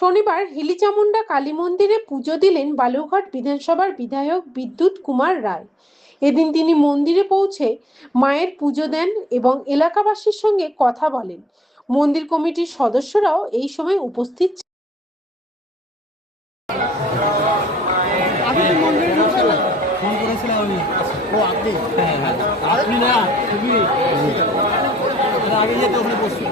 শনিবার হিলিচামুন্ডা কালী মন্দিরে পুজো দিলেন বালুরঘাট বিধানসভার বিধায়ক বিদ্যুৎ কুমার রায়। এদিন তিনি মন্দিরে পৌঁছে মায়ের পুজো দেন এবং এলাকাবাসীর সঙ্গে কথা বলেন। মন্দির কমিটির সদস্যরাও এই সময় উপস্থিত ছিলেন। ফোন করেছিলাম আমি। ও আপনি? হ্যাঁ হ্যাঁ আপনি না তুমি আগে যেতে ওখানে বসছি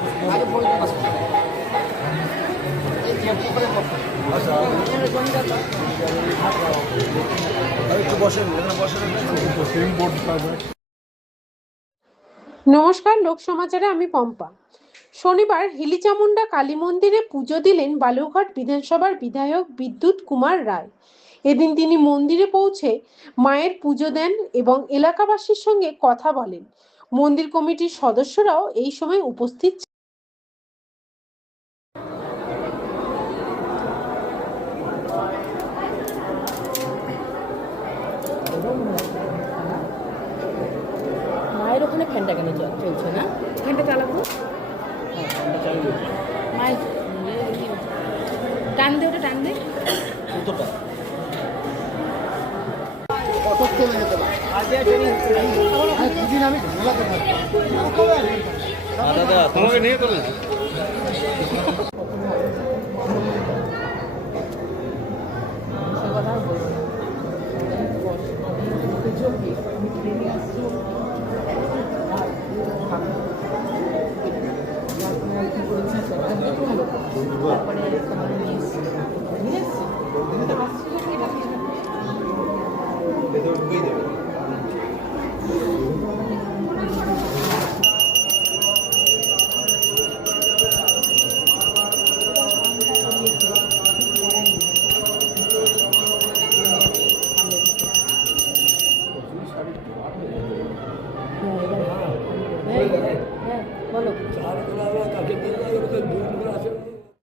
নমস্কার, লোক সমাচারে আমি পম্পা। শনিবার হিলিচামুন্ডা কালী মন্দিরে পুজো দিলেন বালুরঘাট বিধানসভার বিধায়ক বিদ্যুৎ কুমার রায়। এদিন তিনি মন্দিরে পৌঁছে মায়ের পুজো দেন এবং এলাকাবাসীর সঙ্গে কথা বলেন। মন্দির কমিটির সদস্যরাও এই সময় উপস্থিত ছিলেন। মায়ের ওখানে ফ্যানটা কেন চলছে না? ফ্যানটা চালাবো। মায়ের টান দে, ওটা টান দে। দাদা তোমাকে নিয়ে তোলেন। কথা বলবো আমি ট্রেনে আসছি। তারপরে তোমার নিয়ে এসছি। হ্যাঁ বলো।